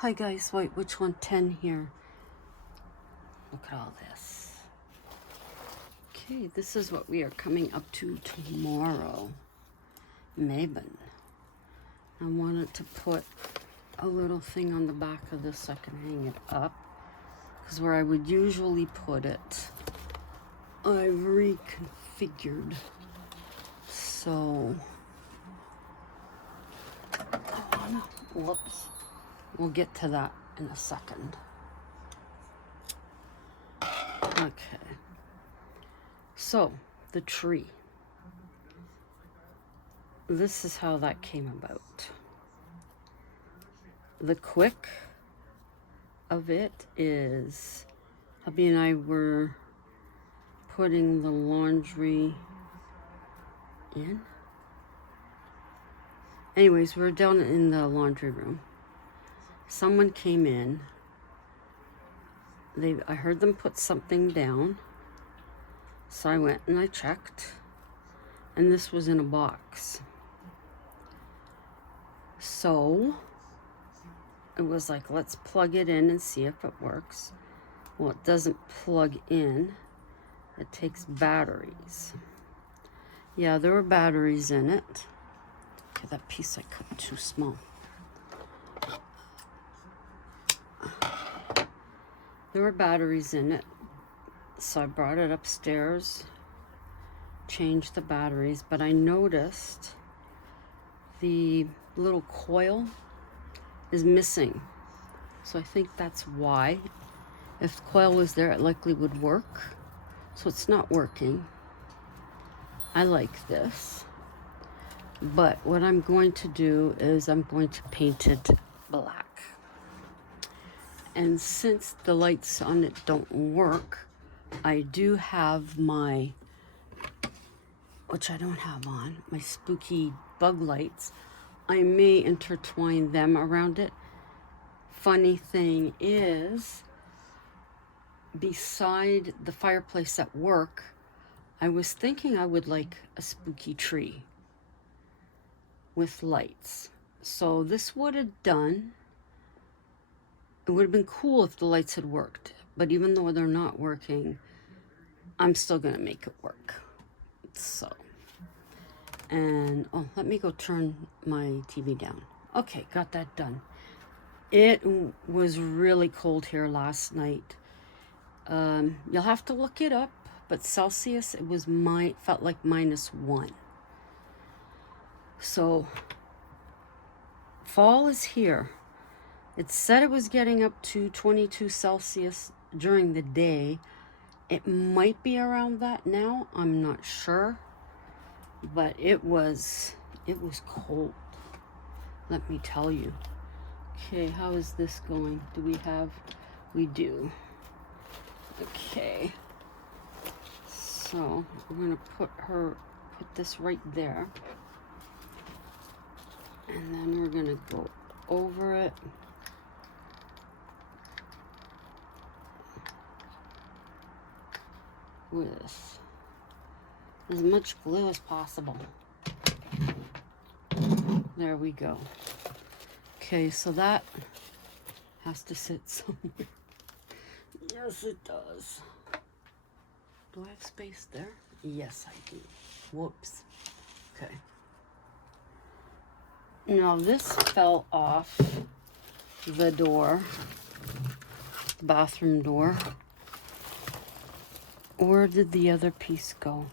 Hi guys, wait, which one? 10 here. Look at all this. Okay, this is what we are coming up to tomorrow. Mabon. I wanted to put a little thing on the back of this so I can hang it up. Because where I would usually put it, I've reconfigured. So, whoops. We'll get to that in a second. Okay. So, the tree. This is how that came about. The quick of it is hubby and I were putting the laundry in. Anyways, we were down in the laundry room. Someone came in. I heard them put something down. So I went and I checked. And this was in a box. So it was like, let's plug it in and see if it works. Well, it doesn't plug in. It takes batteries. Yeah, there were batteries in it. Okay, that piece I cut too small. There were batteries in it. So I brought it upstairs, changed the batteries, but I noticed the little coil is missing. So I think that's why. If the coil was there, it likely would work. So it's not working. I like this. But what I'm going to do is I'm going to paint it black. And since the lights on it don't work, I do have my, which I don't have on, my spooky bug lights. I may intertwine them around it. Funny thing is, beside the fireplace at work, I was thinking I would like a spooky tree with lights. So this would have done. It would have been cool if the lights had worked. But even though they're not working, I'm still going to make it work. So, and, oh, let me go turn my TV down. Okay, got that done. It was really cold here last night. You'll have to look it up, but Celsius, it was felt like -1. So, fall is here. It said it was getting up to 22 Celsius during the day. It might be around that now. I'm not sure. But it was cold. Let me tell you. Okay, how is this going? Do we have? We do. Okay. So we're gonna put this right there. And then we're gonna go over it. With as much glue as possible. There we go. Okay, so that has to sit somewhere. Yes, it does. Do I have space there? Yes, I do. Whoops. Okay. Now this fell off the door, the bathroom door. Where did the other piece go?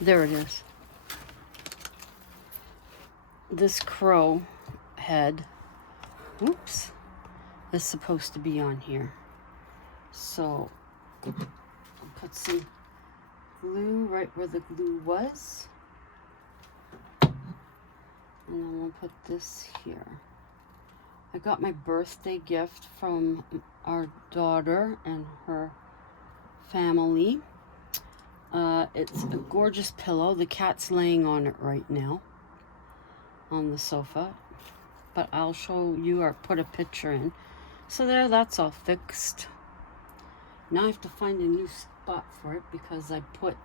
There it is. This crow head, oops, is supposed to be on here. So, I'll put some glue right where the glue was. And then we'll put this here. I got my birthday gift from our daughter and her family. It's a gorgeous pillow. The cat's laying on it right now on the sofa, but I'll show you or put a picture in. So there, that's all fixed. Now I have to find a new spot for it because I put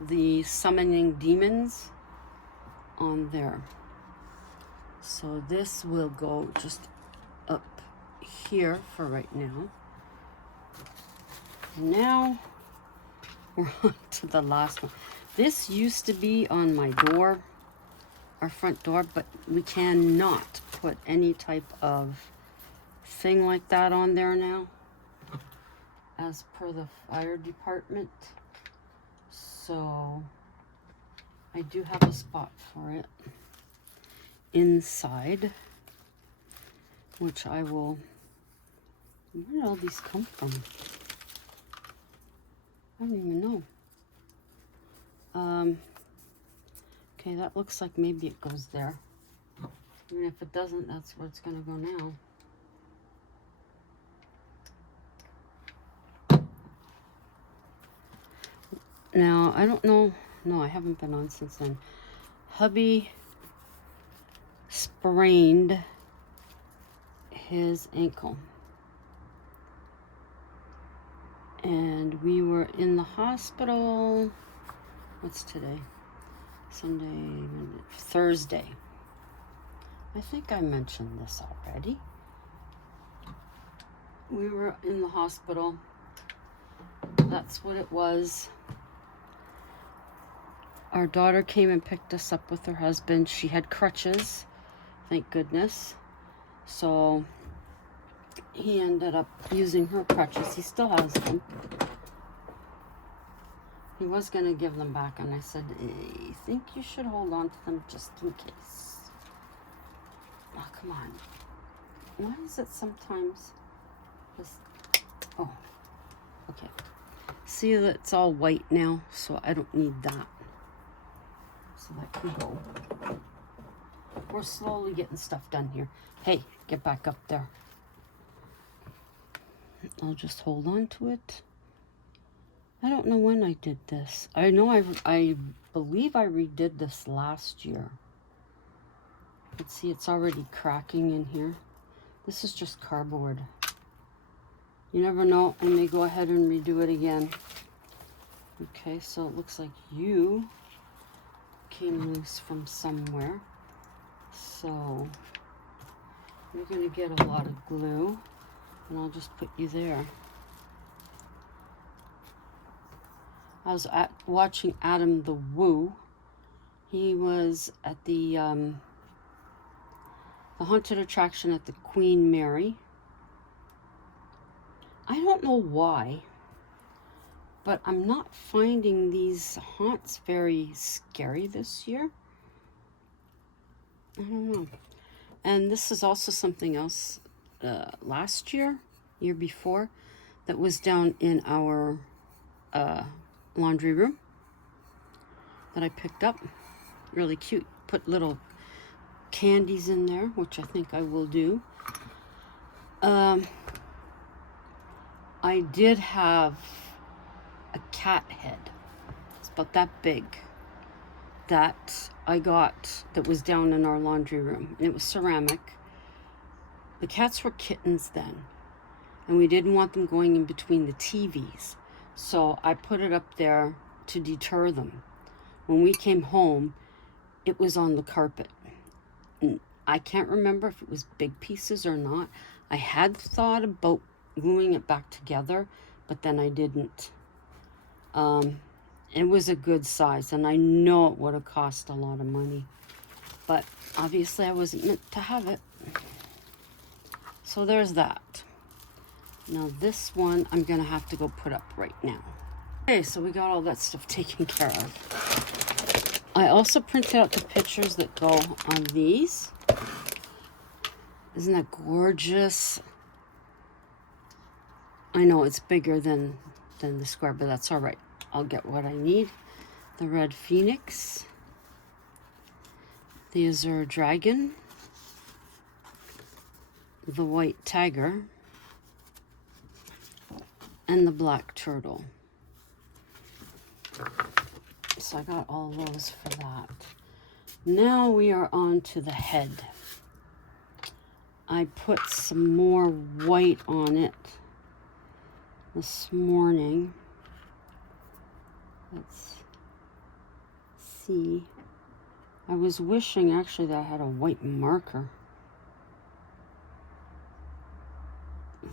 the summoning demons on there. So this will go just up here for right now. And now we're on to the last one. This used to be on my door, our front door, but we cannot put any type of thing like that on there now, as per the fire department. So I do have a spot for it inside, which I will, where did all these come from? I don't even know. Okay, that looks like maybe it goes there. Even if it doesn't, that's where it's gonna go now. Now, I don't know. No, I haven't been on since then. Hubby sprained his ankle. And we were in the hospital. What's today? Sunday, Monday, Thursday. I think I mentioned this already. We were in the hospital. That's what it was. Our daughter came and picked us up with her husband. She had crutches, thank goodness. So he ended up using her crutches. He still has them. He was going to give them back, and I said, I think you should hold on to them just in case. Oh, come on. Why is it sometimes this? Oh, okay. See, it's all white now, so I don't need that. So that can go. We're slowly getting stuff done here. Hey, get back up there. I'll just hold on to it. I don't know when I did this. I know I believe I redid this last year. Let's see, it's already cracking in here. This is just cardboard. You never know, I may go ahead and redo it again. Okay, so it looks like you came loose from somewhere. So you're gonna get a lot of glue, and I'll just put you there. I was watching Adam the Woo. He was at the haunted attraction at the Queen Mary. I don't know why, but I'm not finding these haunts very scary this year. I don't know. And this is also something else last year, year before, that was down in our laundry room that I picked up. Really cute. Put little candies in there, which I think I will do. I did have a cat head. It's about that big that I got that was down in our laundry room. And it was ceramic. The cats were kittens then, and we didn't want them going in between the TVs. So I put it up there to deter them. When we came home, it was on the carpet. And I can't remember if it was big pieces or not. I had thought about gluing it back together, but then I didn't. It was a good size, and I know it would have cost a lot of money. But obviously I wasn't meant to have it. So there's that. Now this one I'm going to have to go put up right now. Okay, so we got all that stuff taken care of. I also printed out the pictures that go on these. Isn't that gorgeous? I know it's bigger than the square, but that's all right. I'll get what I need. The red phoenix. The azure dragon. The white tiger. And the black turtle. So I got all those for that. Now we are on to the head. I put some more white on it this morning. Let's see. I was wishing actually that I had a white marker.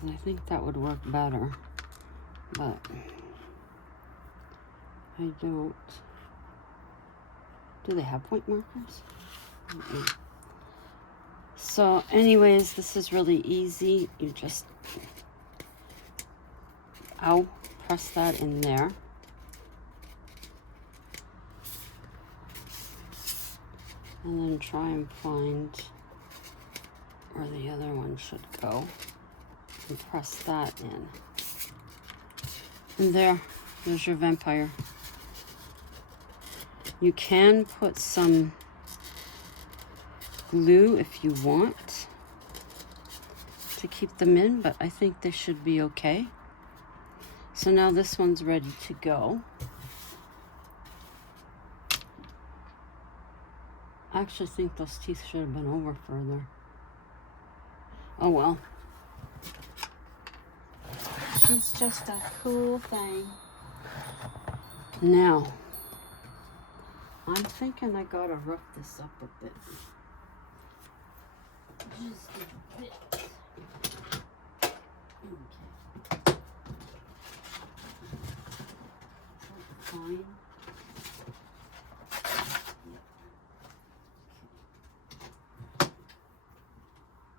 I think that would work better, but I don't. Do they have white markers? Mm-mm. So anyways, this is really easy. You just, press that in there. And then try and find where the other one should go. And press that in. And there's your vampire. You can put some glue if you want to keep them in, but I think they should be okay. So now this one's ready to go. I actually think those teeth should have been over further. Oh well. She's just a cool thing. Now, I'm thinking I gotta rough this up a bit. Just a bit. Okay. Fine.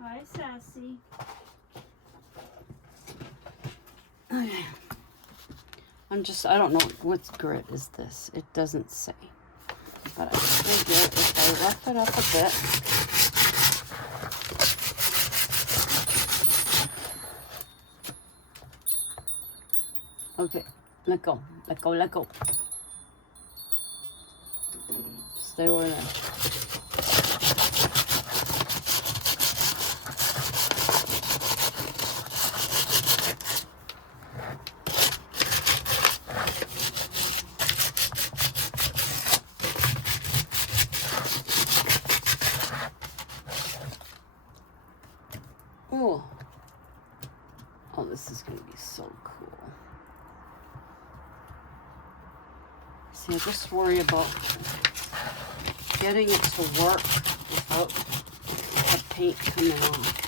Hi, Sassy. Okay. I don't know what grit is this. It doesn't say. But I figure if I rough it up a bit, okay, let go, let go, let go. Stay over there. Oh, this is going to be so cool. See, I just worry about getting it to work without the paint coming off.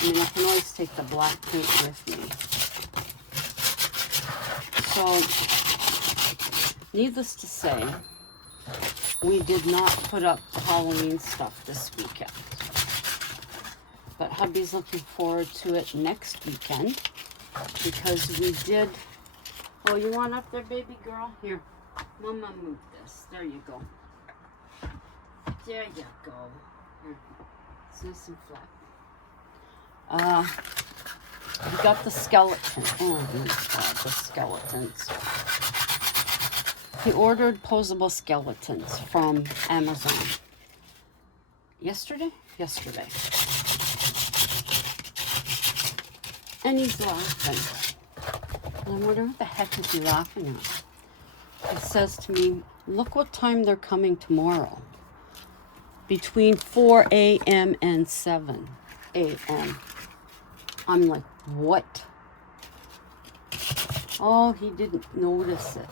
I mean, I can always take the black paint with me. So, needless to say, we did not put up the Halloween stuff this weekend. But hubby's looking forward to it next weekend because we did. Oh, you want up there, baby girl? Here, Mama moved this. There you go. There you go. Here. It's nice and flat. We got the skeleton. Oh my God, the skeletons. He ordered posable skeletons from Amazon. Yesterday? Yesterday. And he's laughing. And I wonder what the heck is he laughing at. He says to me, look what time they're coming tomorrow. Between 4 a.m. and 7 a.m. I'm like, what? Oh, he didn't notice it.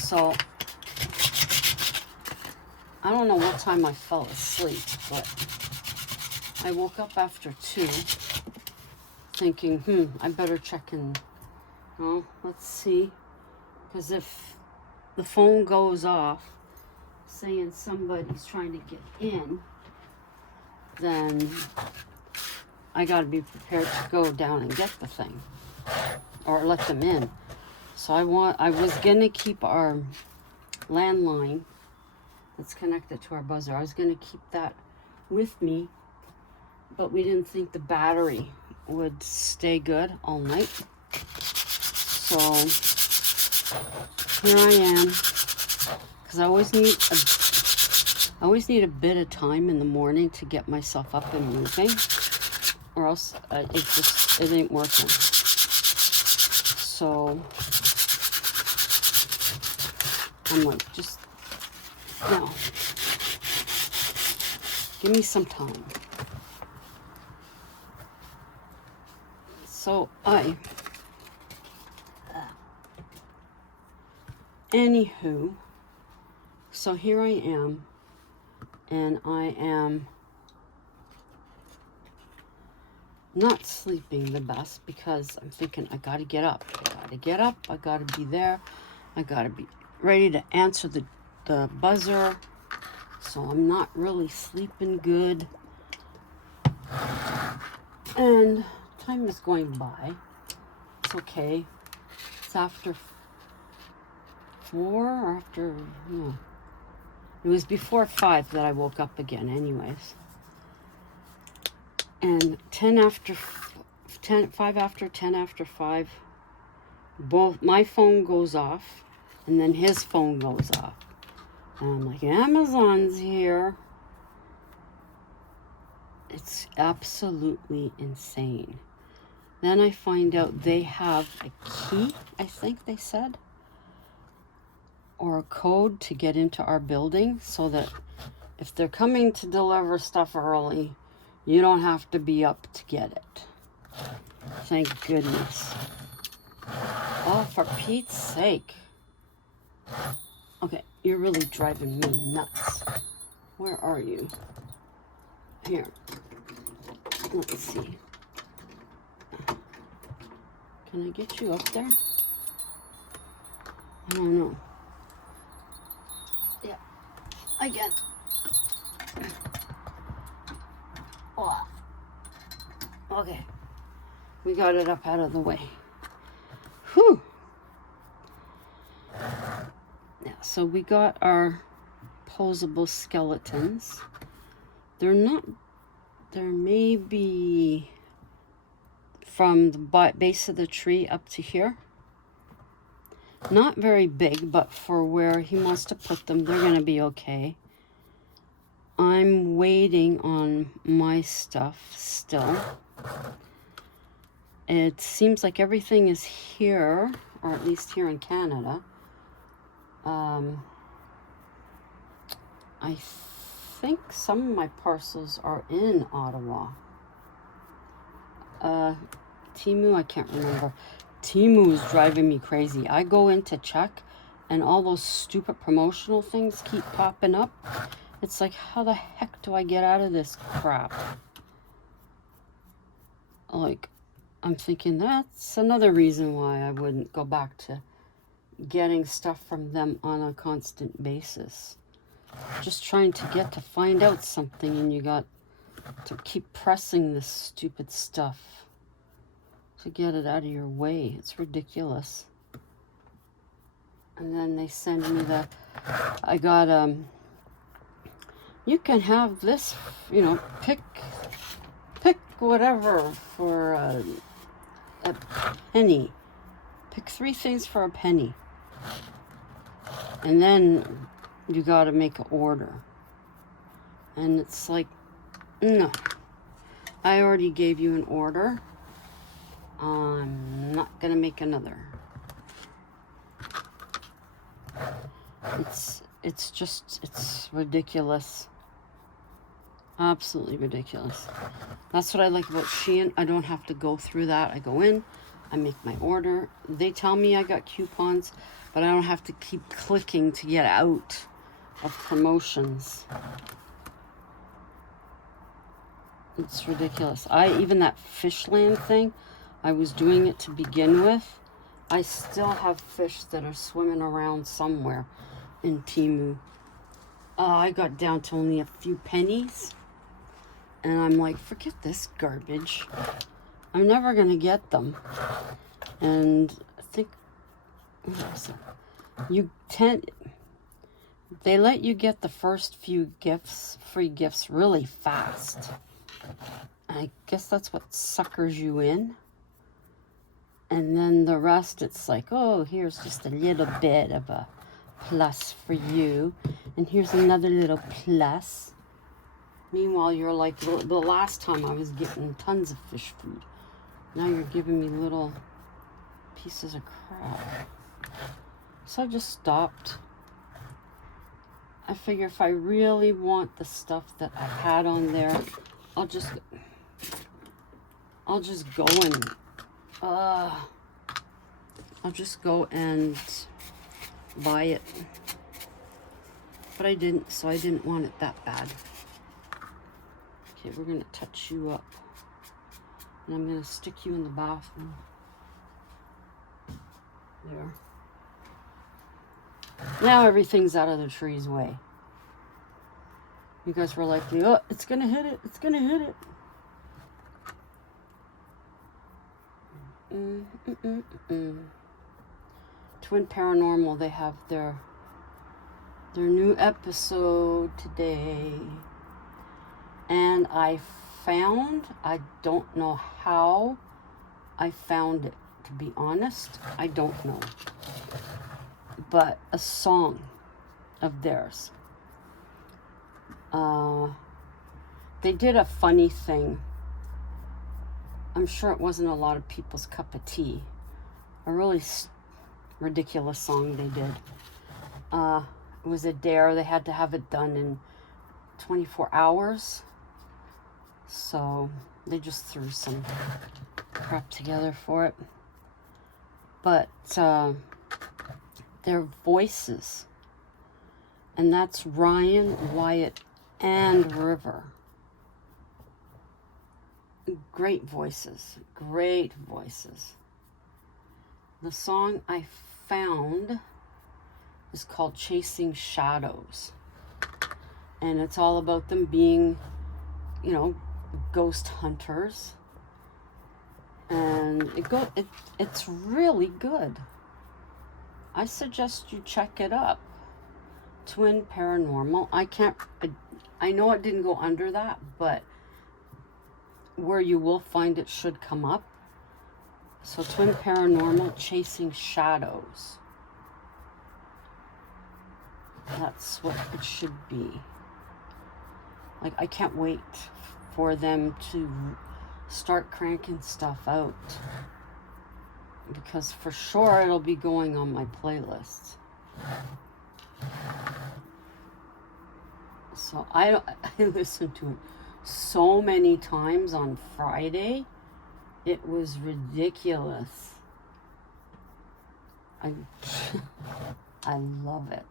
So, I don't know what time I fell asleep, but I woke up after 2. Thinking, I better check in. Oh, let's see. Because if the phone goes off saying somebody's trying to get in, then I got to be prepared to go down and get the thing. Or let them in. So I was going to keep our landline that's connected to our buzzer. I was going to keep that with me. But we didn't think the battery would stay good all night. So here I am, because I always need a bit of time in the morning to get myself up and moving, or else it ain't working. So I'm like, just no, give me some time. So anywho, So here I am, and I am not sleeping the best because I'm thinking I gotta get up. I gotta be there. I gotta be ready to answer the buzzer. So I'm not really sleeping good. And time is going by. It's okay. It's after 4 or after, no. It was before 5 that I woke up again anyways. And 5 after 10 after 5, both my phone goes off and then his phone goes off. And I'm like, Amazon's here. It's absolutely insane. Then I find out they have a key, I think they said, or a code to get into our building so that if they're coming to deliver stuff early, you don't have to be up to get it. Thank goodness. Oh, for Pete's sake. Okay, you're really driving me nuts. Where are you? Here. Let's see. Can I get you up there? I don't know. Yeah, again. Oh. Okay. We got it up out of the way. Whew. Yeah, so we got our posable skeletons. They're maybe from the base of the tree up to here. Not very big, but for where he wants to put them, they're going to be okay. I'm waiting on my stuff still. It seems like everything is here, or at least here in Canada. I think some of my parcels are in Ottawa. Temu, I can't remember. Temu is driving me crazy. I go in to check, and all those stupid promotional things keep popping up. It's like, how the heck do I get out of this crap? Like, I'm thinking that's another reason why I wouldn't go back to getting stuff from them on a constant basis. Just trying to find out something, and you got to keep pressing this stupid stuff to get it out of your way. It's ridiculous. And then they send me I got, you can have this, pick whatever for a penny. Pick 3 things for a penny. And then you got to make an order. And it's like, no. I already gave you an order. I'm not going to make another. It's ridiculous. Absolutely ridiculous. That's what I like about Shein. I don't have to go through that. I go in, I make my order. They tell me I got coupons, but I don't have to keep clicking to get out of promotions. It's ridiculous. Even that Fishland thing, I was doing it to begin with. I still have fish that are swimming around somewhere in Temu. I got down to only a few pennies. And I'm like, forget this garbage. I'm never going to get them. And I think, they let you get the first few free gifts really fast. I guess that's what suckers you in. And then the rest, it's like, oh, here's just a little bit of a plus for you. And here's another little plus. Meanwhile, you're like, the last time I was getting tons of fish food. Now you're giving me little pieces of crap. So I just stopped. I figure if I really want the stuff that I had on there, I'll just go and I'll just go and buy it. but I didn't, so I didn't want it that bad. Okay, we're gonna touch you up. And I'm gonna stick you in the bathroom. There. Now everything's out of the tree's way. You guys were like, oh, it's gonna hit it, it's gonna hit it. Twin Paranormal, they have their new episode today. And I don't know how I found it, to be honest. I don't know. But a song of theirs. They did a funny thing. I'm sure it wasn't a lot of people's cup of tea. A really ridiculous song they did. It was a dare. They had to have it done in 24 hours. So they just threw some crap together for it. But their voices, and that's Ryan, Wyatt, and River. Great voices, great voices. The song I found is called Chasing Shadows. And it's all about them being, you know, ghost hunters. And it's really good. I suggest you check it up. Twin Paranormal. I know it didn't go under that, but where you will find it should come up. So Twin Paranormal, Chasing Shadows. That's what it should be. Like, I can't wait for them to start cranking stuff out, because for sure it'll be going on my playlist. So I listened to it so many times on Friday. It was ridiculous. I love it.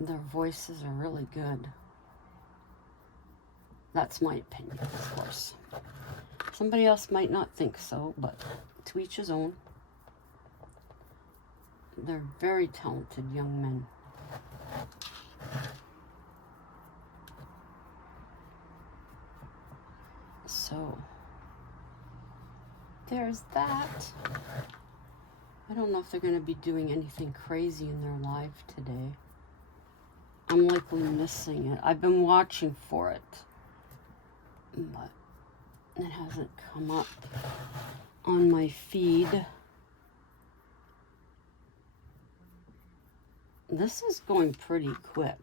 Their voices are really good. That's my opinion, of course. Somebody else might not think so, but to each his own. They're very talented young men. So, there's that. I don't know if they're going to be doing anything crazy in their live today. I'm likely missing it. I've been watching for it, but it hasn't come up on my feed. This is going pretty quick.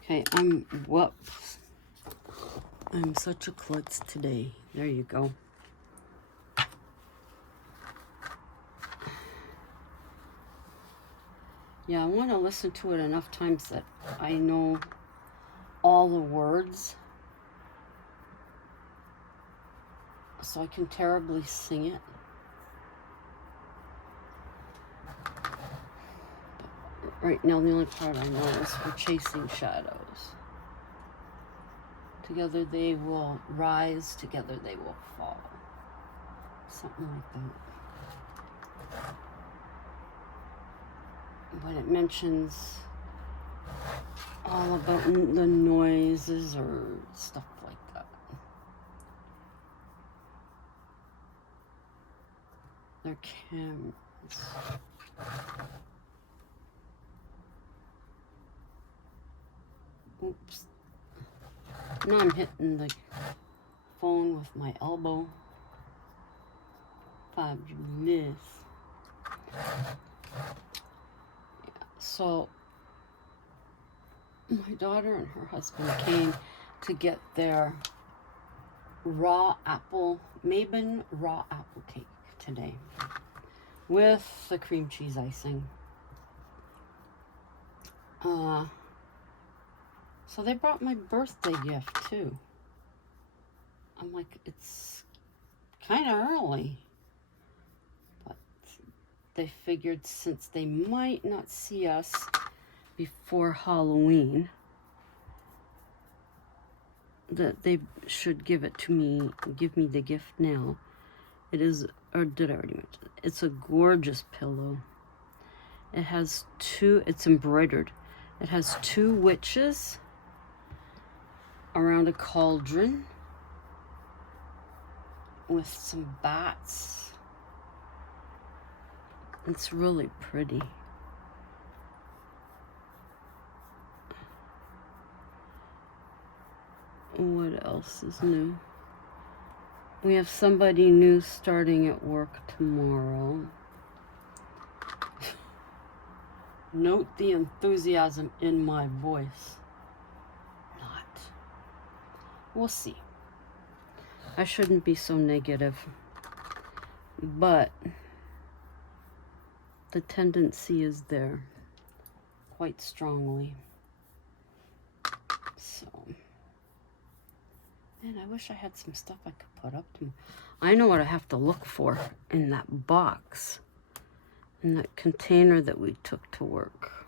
Okay, whoops. I'm such a klutz today. There you go. Yeah, I want to listen to it enough times that I know all the words, so I can terribly sing it. But right now, the only part I know is for Chasing Shadows. Together they will rise, together they will fall. Something like that. But it mentions all about the noises or stuff like that. Their cameras. Oops. Now I'm hitting the phone with my elbow. Fabulous. So, my daughter and her husband came to get their Mabon raw apple cake today with the cream cheese icing. So they brought my birthday gift too. I'm like, it's kind of early, but they figured since they might not see us before Halloween, that they should give it to me, give me the gift now. It is, or did I already mention it? It's a gorgeous pillow. It has it's embroidered. It has 2 witches around a cauldron with some bats. It's really pretty. What else is new? We have somebody new starting at work tomorrow. Note the enthusiasm in my voice. Not. We'll see. I shouldn't be so negative. But the tendency is there quite strongly. So, man, I wish I had some stuff I could put up to. I know what I have to look for in that box, in that container that we took to work.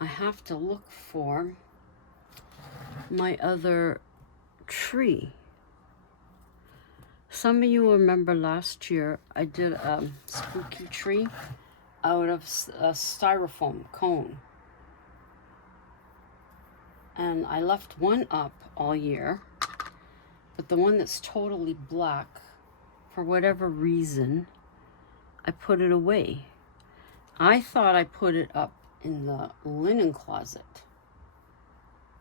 I have to look for my other tree. Some of you remember last year I did a spooky tree out of a styrofoam cone. And I left one up all year, but the one that's totally black, for whatever reason, I put it away. I thought I put it up in the linen closet.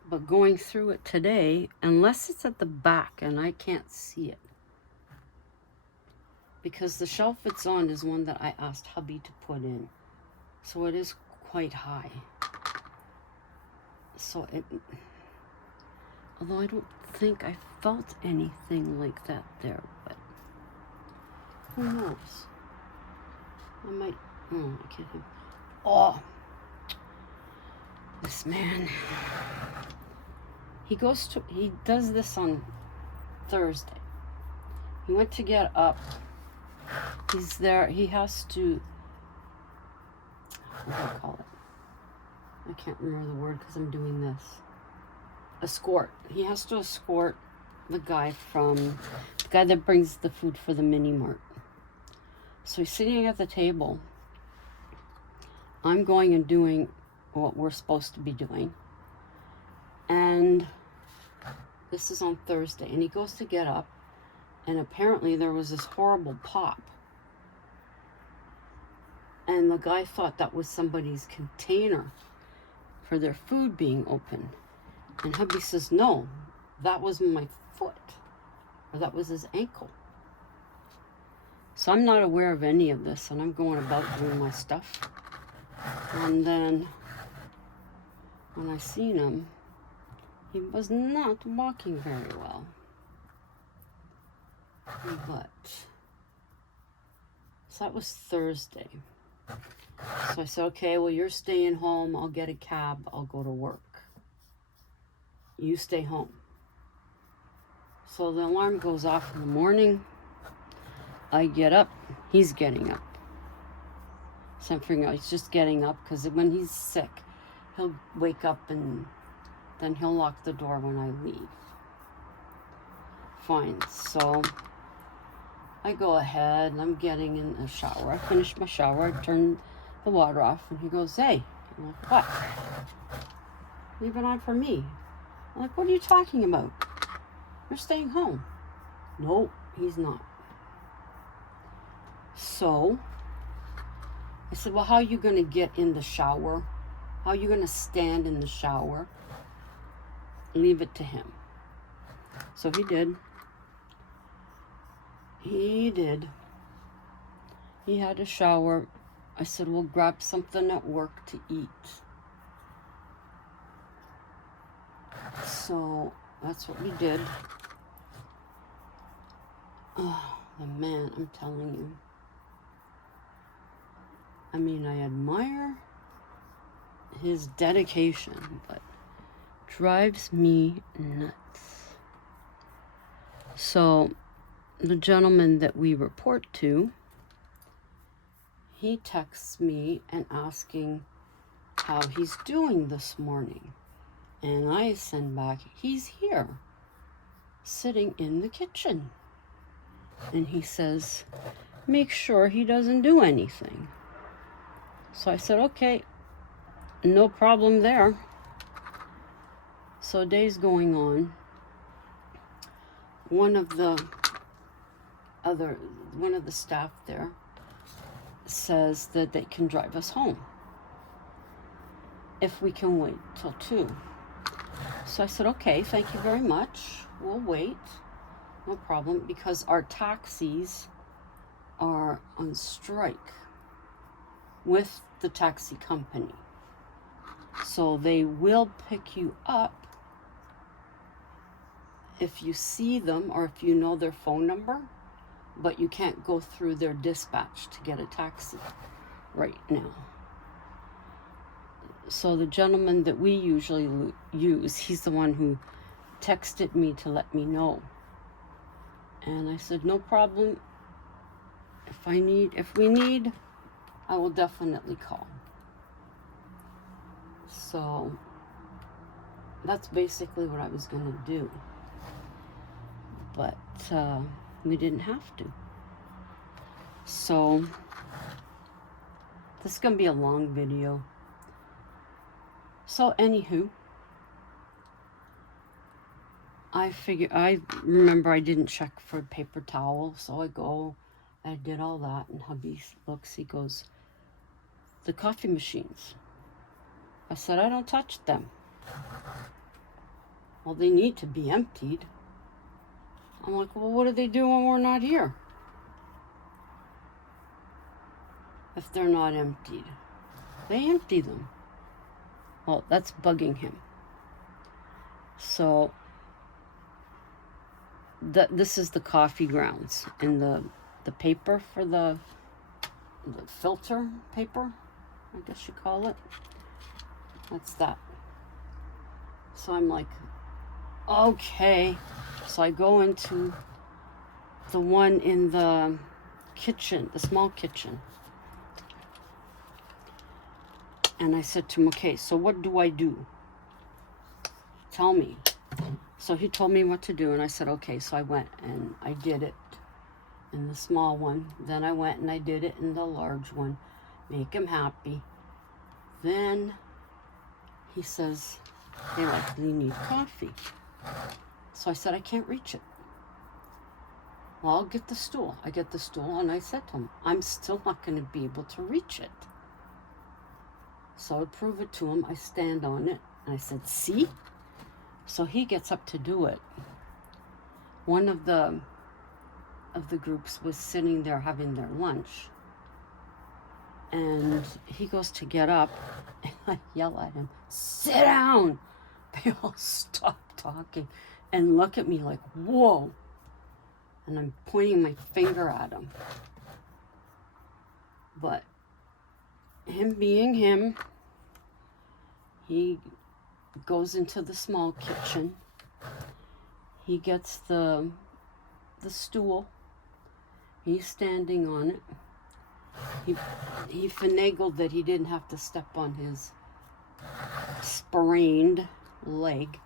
But going through it today, unless it's at the back and I can't see it, because the shelf it's on is one that I asked hubby to put in. So it is quite high. So it, although I don't think I felt anything like that there, but who knows? I might, oh, I can't think. Oh, this man. He does this on Thursday. He went to get up. He's there, he has to, what do I call it? I can't remember the word because I'm doing this. Escort. He has to escort the guy that brings the food for the mini mart. So he's sitting at the table. I'm going and doing what we're supposed to be doing. And this is on Thursday. And he goes to get up. And apparently there was this horrible pop. And the guy thought that was somebody's container for their food being open. And hubby says, no, that was my foot. Or that was his ankle. So I'm not aware of any of this. And I'm going about doing my stuff. And then when I seen him, he was not walking very well. But, so that was Thursday. So I said, okay, well, you're staying home. I'll get a cab. I'll go to work. You stay home. So the alarm goes off in the morning. I get up. He's getting up. So I'm figuring out he's just getting up because when he's sick, he'll wake up and then he'll lock the door when I leave. Fine. So I go ahead and I'm getting in the shower. I finished my shower. I turned the water off and he goes, hey. I'm like, what? Leave it on for me. I'm like, what are you talking about? You're staying home. Nope, he's not. So I said, well, how are you going to get in the shower? How are you going to stand in the shower? Leave it to him. So he did. He did. He had a shower. I said, we'll grab something at work to eat. So that's what we did. Oh, the man, I'm telling you. I mean, I admire his dedication, but drives me nuts. So the gentleman that we report to, he texts me and asking how he's doing this morning. And I send back, he's here, sitting in the kitchen. And he says, make sure he doesn't do anything. So I said, okay, no problem there. So days going on. One of the staff there says that they can drive us home if we can wait till 2. So I said, okay, thank you very much. We'll wait. No problem, because our taxis are on strike with the taxi company. So they will pick you up if you see them or if you know their phone number, but you can't go through their dispatch to get a taxi right now. So the gentleman that we usually use, he's the one who texted me to let me know. And I said, no problem. If we need, I will definitely call. So that's basically what I was going to do. But we didn't have to. So this is going to be a long video. So anywho, I remember I didn't check for paper towel, so I did all that, and hubby looks, he goes, the coffee machines. I said, I don't touch them. Well, they need to be emptied. I'm like, well, what do they do when we're not here? If they're not emptied. They empty them. Well, that's bugging him. So this is the coffee grounds and the paper for the filter paper, I guess you call it. That's that. So I'm like, okay. So I go into the one in the kitchen, the small kitchen. And I said to him, okay, so what do I do? Tell me. So he told me what to do, and I said, okay. So I went and I did it in the small one. Then I went and I did it in the large one. Make him happy. Then he says, they likely need coffee. So I said, I can't reach it. Well, I'll get the stool. I get the stool, and I said to him, I'm still not going to be able to reach it. So I prove it to him. I stand on it, and I said, see? So he gets up to do it. One of the groups was sitting there having their lunch, and he goes to get up, and I yell at him, sit down! They all stop talking and look at me like, whoa. And I'm pointing my finger at him. But him being him, he goes into the small kitchen. He gets the stool. He's standing on it. He finagled that he didn't have to step on his sprained leg.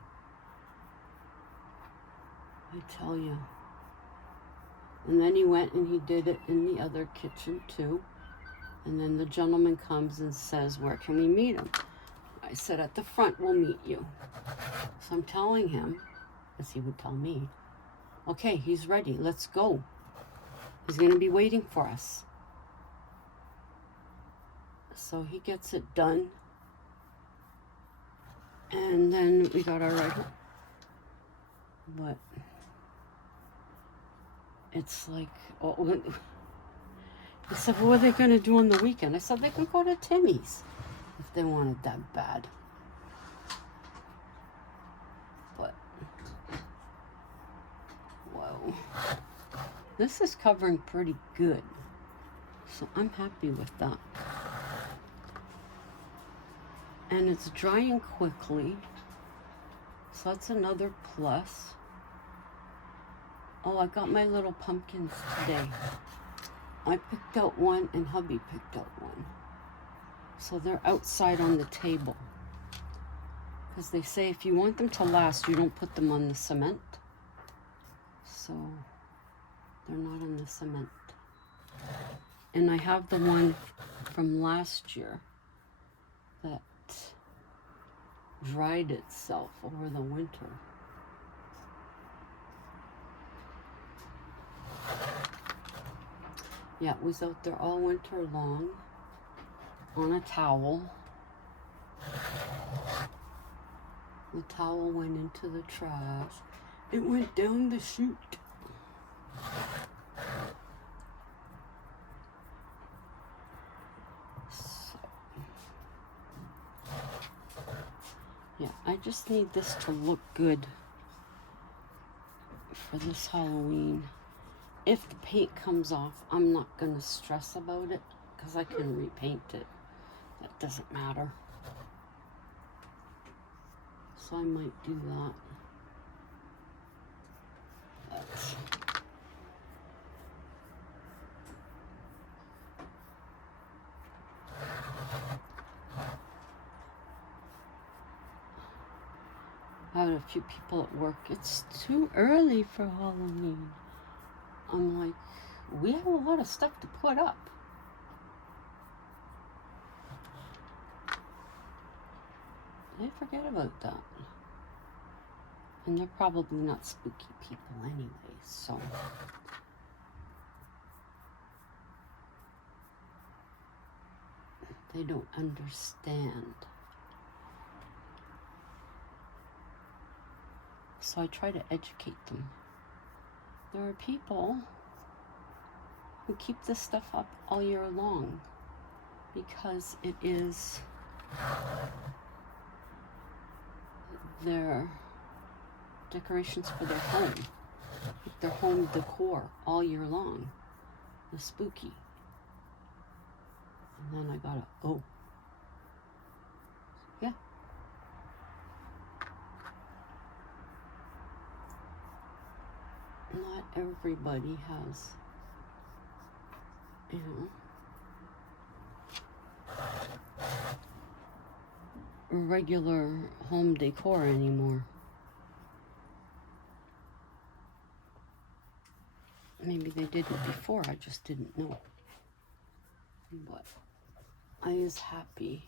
I tell you. And then he went and he did it in the other kitchen too. And then the gentleman comes and says, where can we meet him? I said, at the front, we'll meet you. So I'm telling him, as he would tell me, okay, he's ready, let's go. He's going to be waiting for us. So he gets it done. And then we got our ride home. But it's like, oh, he said, well, what are they going to do on the weekend? I said, they can go to Timmy's if they want it that bad. But, whoa. This is covering pretty good. So I'm happy with that. And it's drying quickly. So that's another plus. Oh, I got my little pumpkins today. I picked out one and hubby picked out one. So they're outside on the table. Because they say if you want them to last, you don't put them on the cement. So they're not on the cement. And I have the one from last year that dried itself over the winter. Yeah, it was out there all winter long on a towel. The towel went into the trash. It went down the chute. So, yeah, I just need this to look good for this Halloween. If the paint comes off, I'm not going to stress about it because I can repaint it. That doesn't matter. So I might do that. But I had a few people at work. It's too early for Halloween. I'm like, we have a lot of stuff to put up. They forget about that. And they're probably not spooky people anyway, so. They don't understand. So I try to educate them. There are people who keep this stuff up all year long because it is their decorations for their home, their home decor all year long, the spooky. And then I gotta, oh, yeah. Not everybody has, you know, regular home decor anymore. Maybe they didn't before, I just didn't know. But I is happy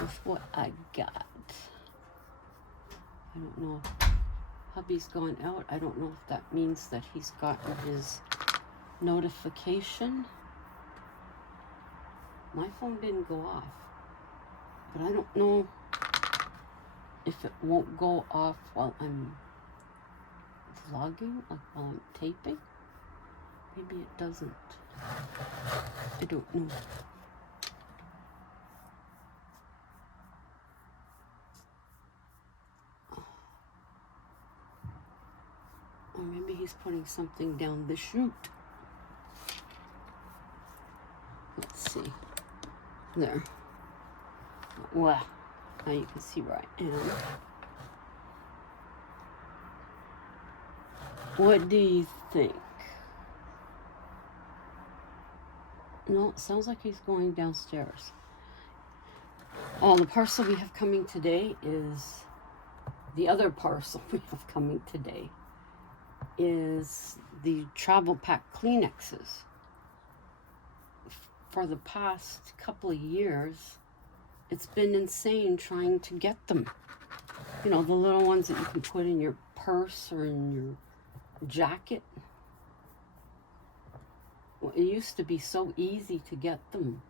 with what I got. I don't know if hubby's gone out. I don't know if that means that he's gotten his notification. My phone didn't go off, but I don't know if it won't go off while I'm vlogging, like while I'm taping. Maybe it doesn't. I don't know. Or maybe he's putting something down the chute. Let's see. There. Wow. Now you can see where I am. What do you think? No, it sounds like he's going downstairs. Oh, the parcel we have coming today is... The other parcel we have coming today is the travel pack Kleenexes. For the past couple of years, it's been insane trying to get them. You know, the little ones that you can put in your purse or in your jacket. Well, it used to be so easy to get them,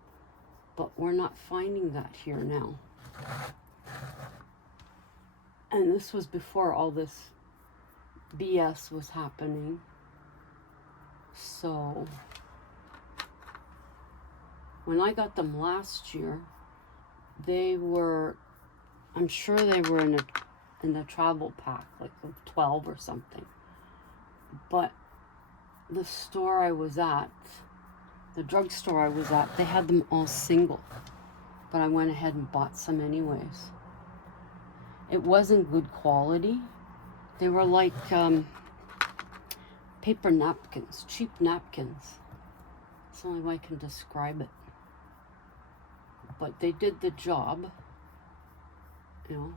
but we're not finding that here now. And this was before all this BS was happening. So when I got them last year, they were, I'm sure they were in the travel pack, like of 12 or something. But the store I was at, the drugstore I was at, they had them all single. But I went ahead and bought some anyways. It wasn't good quality. They were like paper napkins, cheap napkins. It's the only way I can describe it. But they did the job. You know,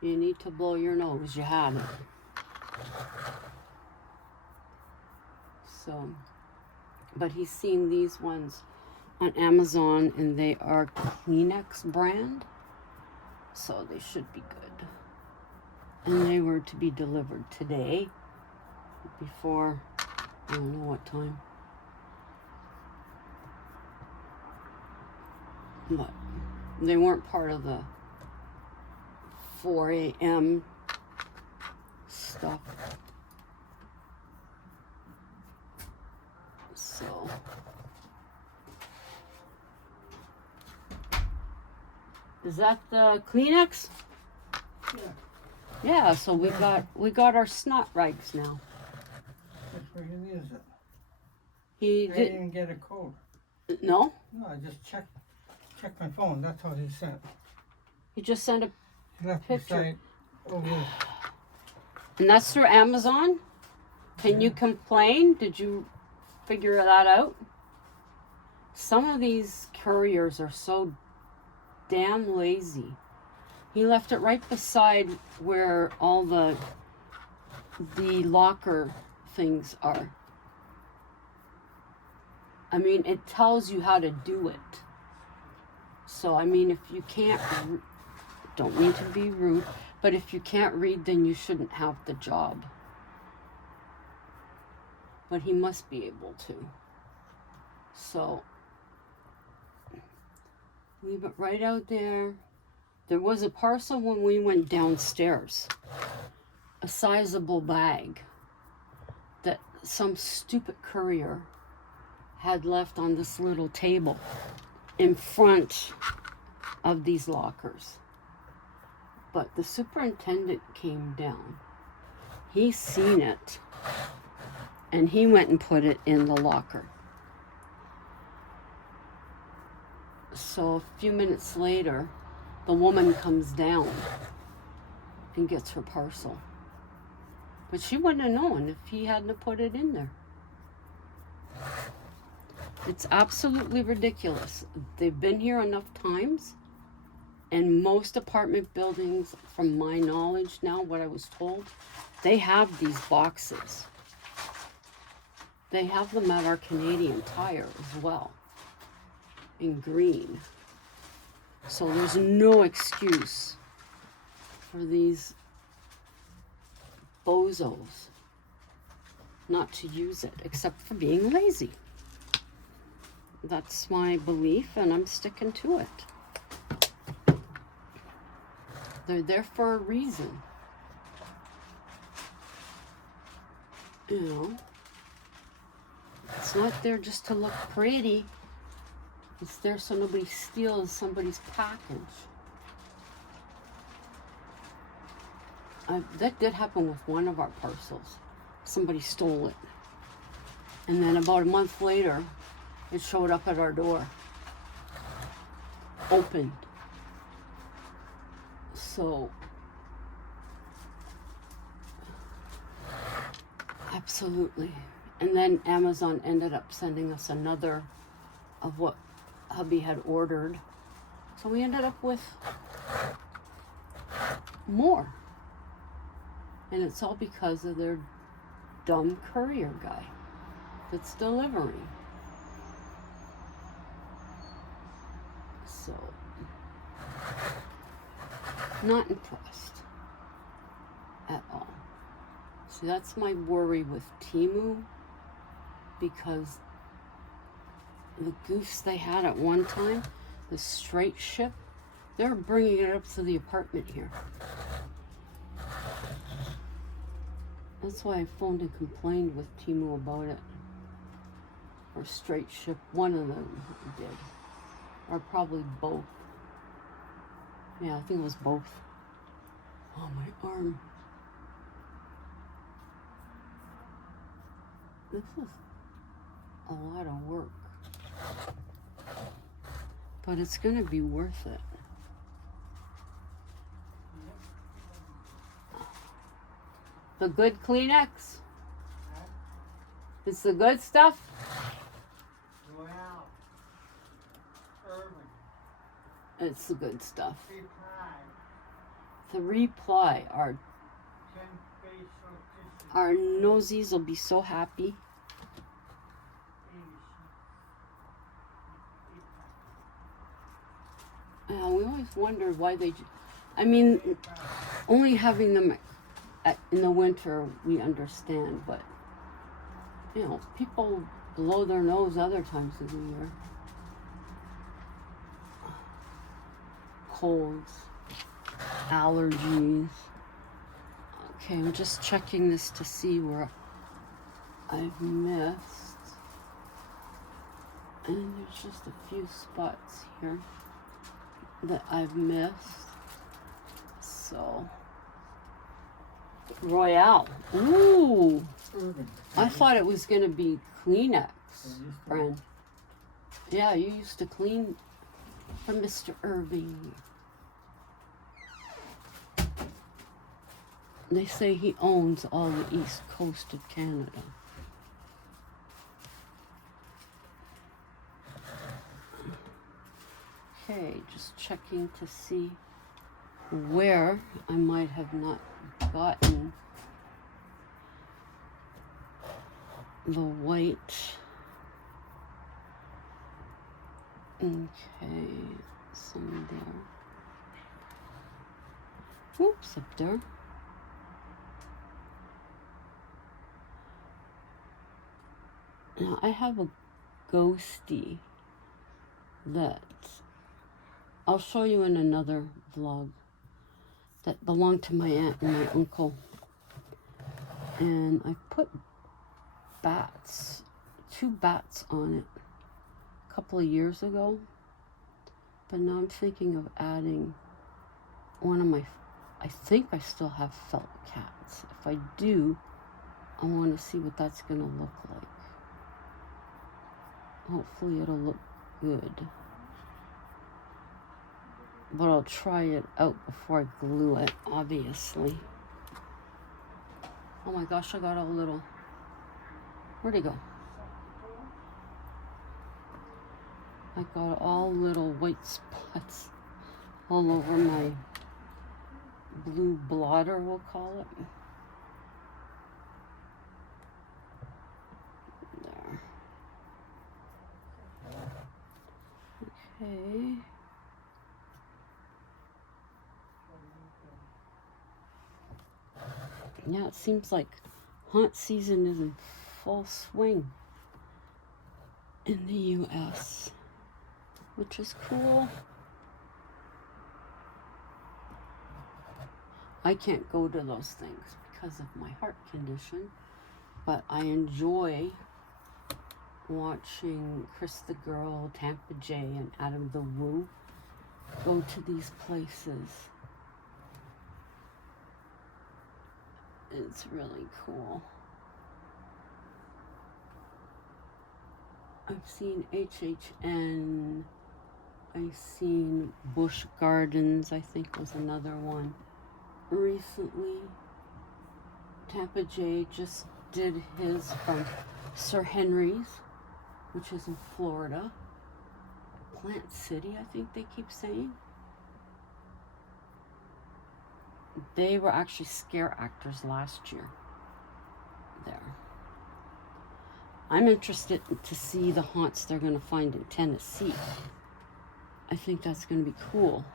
you need to blow your nose, you had it. So, but he's seen these ones on Amazon, and they are Kleenex brand, so they should be good. And they were to be delivered today, before, I don't know what time. But they weren't part of the 4 a.m. stuff. So is that the Kleenex? Yeah. Yeah, so we got our snot rags now. Which version is it? He I did didn't get a code. no? No, I just checked my phone. That's all he sent. He just sent a He left picture. beside over. And that's through Amazon? Can you complain? Did you figure that out? Some of these couriers are so damn lazy. He left it right beside where all the locker things are. I mean, it tells you how to do it. So, I mean, if you can't, don't mean to be rude, but if you can't read, then you shouldn't have the job. But he must be able to. So, leave it right out there. There was a parcel when we went downstairs. A sizable bag that some stupid courier had left on this little table in front of these lockers. But the superintendent came down. He seen it, and he went and put it in the locker. So a few minutes later, the woman comes down and gets her parcel. But she wouldn't have known if he hadn't put it in there. It's absolutely ridiculous. They've been here enough times, and most apartment buildings, from my knowledge now, what I was told, they have these boxes. They have them at our Canadian Tire as well, in green. So there's no excuse for these bozos not to use it, except for being lazy. That's my belief, and I'm sticking to it. They're there for a reason. You know, it's not there just to look pretty. It's there so nobody steals somebody's package. That did happen with one of our parcels. Somebody stole it. And then about a month later, it showed up at our door. Opened. So, absolutely. And then Amazon ended up sending us another of what hubby had ordered. So we ended up with more. And it's all because of their dumb courier guy that's delivering. So, not impressed at all. See, that's my worry with Temu, because the goofs they had at one time, the straight ship, they're bringing it up to the apartment here. That's why I phoned and complained with Temu about it. Or straight ship, one of them did. Or probably both. Yeah, I think it was both. Oh, my arm. This is a lot of work. But it's going to be worth it. The good Kleenex? It's the good stuff? Well, Irving, It's the good stuff. reply, The reply, 10 facial tissue, our nosies will be so happy. We always wondered why they, I mean, only having them in the winter we understand, but you know, people blow their nose other times of the year. Colds, allergies. Okay, I'm just checking this to see where I've missed. And there's just a few spots here that I've missed. So, Royale. Ooh! Irving. I thought it was going to be Kleenex brand. Yeah, you used to clean for Mr. Irving. They say he owns all the east coast of Canada. Okay, just checking to see where I might have not gotten the white. Okay, some there. Oops, up there. Now I have a ghosty that I'll show you in another vlog that belonged to my aunt and my uncle. And I put bats, 2 bats on it a couple of years ago. But now I'm thinking of adding one of my, I think I still have felt cats. If I do, I want to see what that's going to look like. Hopefully it'll look good. But I'll try it out before I glue it, obviously. Oh my gosh, I got a little... Where'd it go? I got all little white spots all over my blue blotter, we'll call it. There. Okay. Yeah, it seems like haunt season is in full swing in the U.S., which is cool. I can't go to those things because of my heart condition, but I enjoy watching Chris the Girl, Tampa J, and Adam the Woo go to these places. It's really cool. I've seen HHN. I've seen Busch Gardens, I think was another one. Recently, Tampa J just did his from Sir Henry's, which is in Florida. Plant City, I think they keep saying. They were actually scare actors last year there. I'm interested to see the haunts they're going to find in Tennessee. I think that's going to be cool.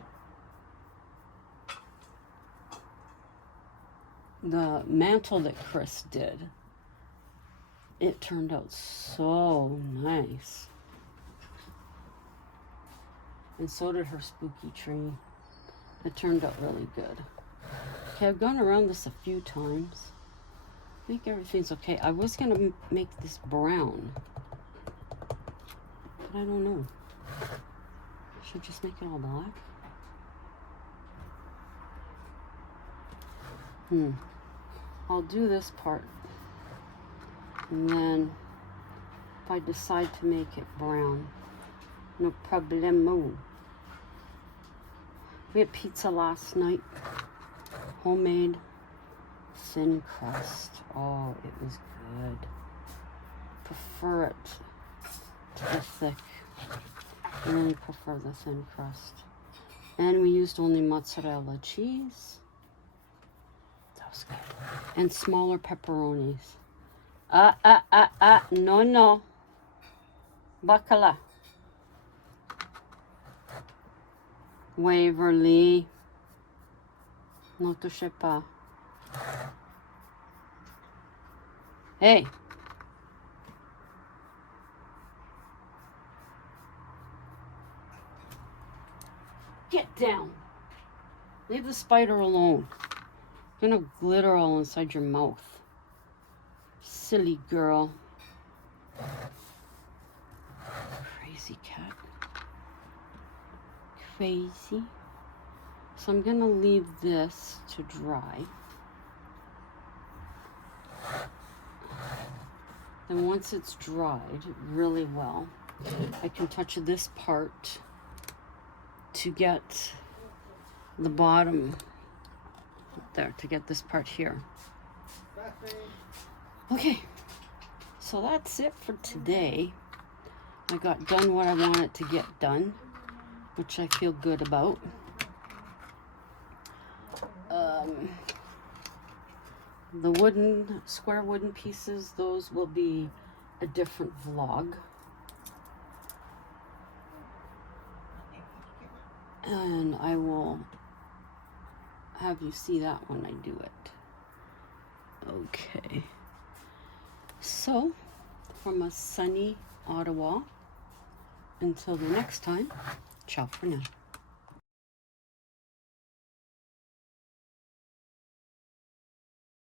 The mantle that Chris did, it turned out so nice. And so did her spooky tree. It turned out really good. Okay, I've gone around this a few times. I think everything's okay. I was going to make this brown, but I don't know. Should I just make it all black? I'll do this part. And then if I decide to make it brown, no problemo. We had pizza last night. Homemade thin crust. Oh, it was good. prefer it to be thick. I really prefer the thin crust. And we used only mozzarella cheese. That was good. And smaller pepperonis. No. Bacala. Waverly. No touchez pas. Hey. Get down. Leave the spider alone. You're gonna glitter all inside your mouth. Silly girl. Crazy cat. Crazy. So I'm gonna leave this to dry. Then once it's dried really well, I can touch this part to get the bottom there, to get this part here. Okay, so that's it for today. I got done what I wanted to get done, which I feel good about. The square wooden pieces, those will be a different vlog. And I will have you see that when I do it. Okay. So, from a sunny Ottawa, until the next time, ciao for now.